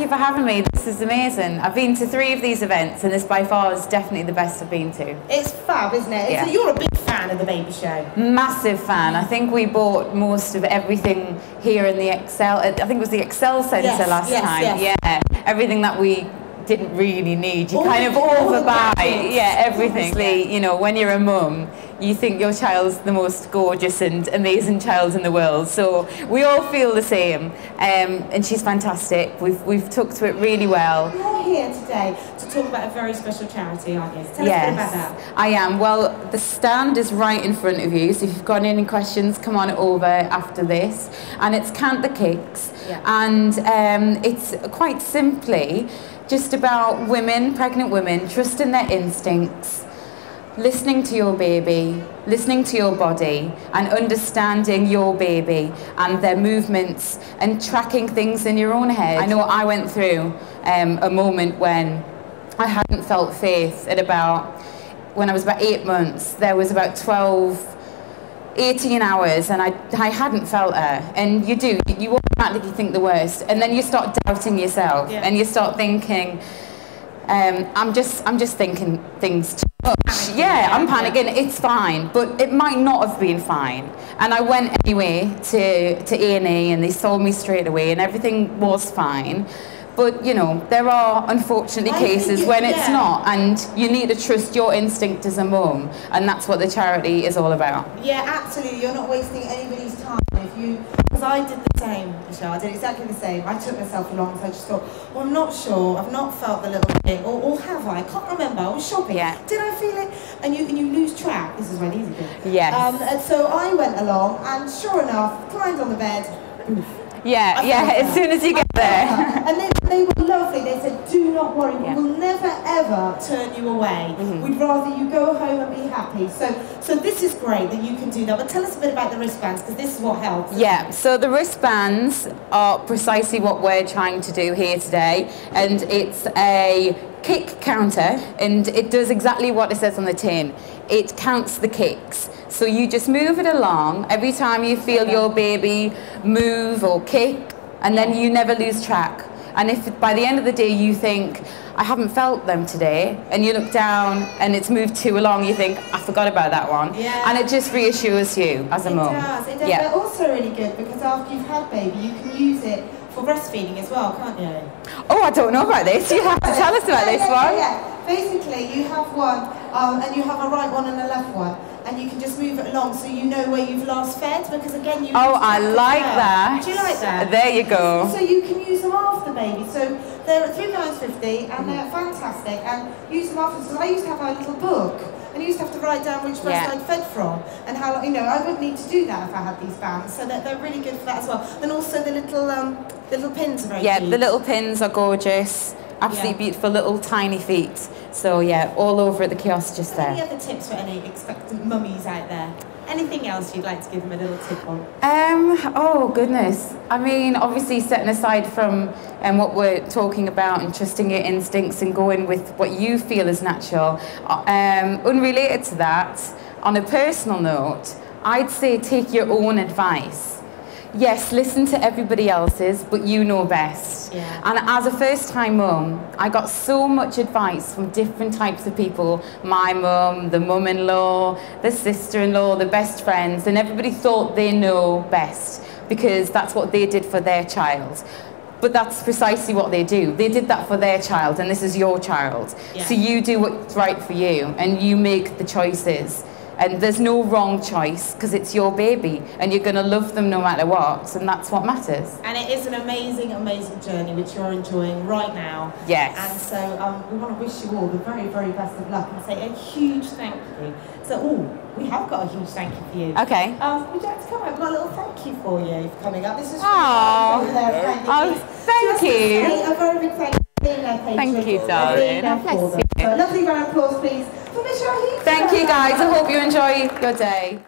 you for having me. This is amazing. I've been to 3 of these events, and this by far is definitely the best I've been to. It's fab, isn't it? Yeah. So you're a big fan of the baby show. Massive fan. I think we bought most of everything here in the Excel. I think it was the Excel Centre last time. Yes. Yeah, everything that we didn't really need. You All kind of the overbuy. gadgets. Yeah, everything. You know, when you're a mum, you think your child's the most gorgeous and amazing child in the world. So we all feel the same. And she's fantastic. We've took to it really well. You're here today to talk about a very special charity, aren't you? Tell us a bit about that. I am. Well, the stand is right in front of you, so if you've got any questions, come on over after this. And it's Count the Kicks. Yeah. And it's quite simply just about women, pregnant women, trusting their instincts, listening to your baby, listening to your body, and understanding your baby and their movements and tracking things in your own head. I know I went through a moment when I hadn't felt faith when I was about 8 months. There was about 18 hours and I hadn't felt her. And you automatically think the worst, and then you start doubting yourself, and you start thinking, I'm just thinking things too much. Yeah, I'm panicking. It's fine, but it might not have been fine. And I went anyway to A&E, and they saw me straight away, and everything was fine. But, you know, there are unfortunately cases when it's not, and you need to trust your instinct as a mum, and that's what the charity is all about. Yeah, absolutely. You're not wasting anybody's time because I did the same, Michelle. I did exactly the same. I took myself along, so I just thought, well, I'm not sure. I've not felt the little thing, or have I? I can't remember. I was shopping. Yeah. Did I feel it? And you lose track. This is when easy thing. Yes. And so I went along, and sure enough, climbed on the bed. Yeah, as soon as you get there. And they were lovely. They said, do not worry, we will never ever turn you away. We'd rather you go home and be happy. So this is great that you can do that. But tell us a bit about the wristbands, because this is what helps. Yeah, so the wristbands are precisely what we're trying to do here today. And it's a kick counter, and it does exactly what it says on the tin. It counts the kicks. So you just move it along every time you feel your baby move or kick, and then you never lose track. And if by the end of the day you think, I haven't felt them today, and you look down and it's moved too along, you think, I forgot about that one. Yeah. And it just reassures you as a mum. It does. Yeah. They're also really good because after you've had baby, you can use it for breastfeeding as well, can't you? Oh, I don't know about this. You have to tell us about this one. Yeah. Basically, you have one, and you have a right one and a left one, and you can just move it along so you know where you've last fed, because again, you... Oh, I like that. Do you like that? There you go. So you can use them after baby. So they're at £3.50, and they're fantastic, and use them after. So I used to have a little book, and I used to have to write down which breast I'd fed from, and how long, you know, I wouldn't need to do that if I had these bands, so they're really good for that as well. And also the little pins are very cute. The little pins are gorgeous. Absolutely beautiful little tiny feet. So yeah, all over at the kiosk just there. Any other tips for any expectant mummies out there? Anything else you'd like to give them a little tip on? Oh goodness. I mean, obviously setting aside from what we're talking about and trusting your instincts and going with what you feel is natural. Unrelated to that, on a personal note, I'd say take your own advice. Yes, listen to everybody else's, but you know best. Yeah. And as a first-time mum, I got so much advice from different types of people. My mum, the mum-in-law, the sister-in-law, the best friends, and everybody thought they know best because that's what they did for their child. But that's precisely what they do. They did that for their child, and this is your child. Yeah. So you do what's right for you, and you make the choices. And there's no wrong choice, because it's your baby, and you're going to love them no matter what, and that's what matters. And it is an amazing, amazing journey, which you're enjoying right now. Yes. And so we want to wish you all the very, very best of luck, and say a huge thank you. So, we have got a huge thank you for you. Okay. Would you like to come up? We've got a little thank you for you for coming up. This is over there. Thank you. A very big thank you. Thank you, darling. Bless you. So, a lovely round of applause, please, for Michelle Heaton. Thank you, guys. I hope you enjoy your day.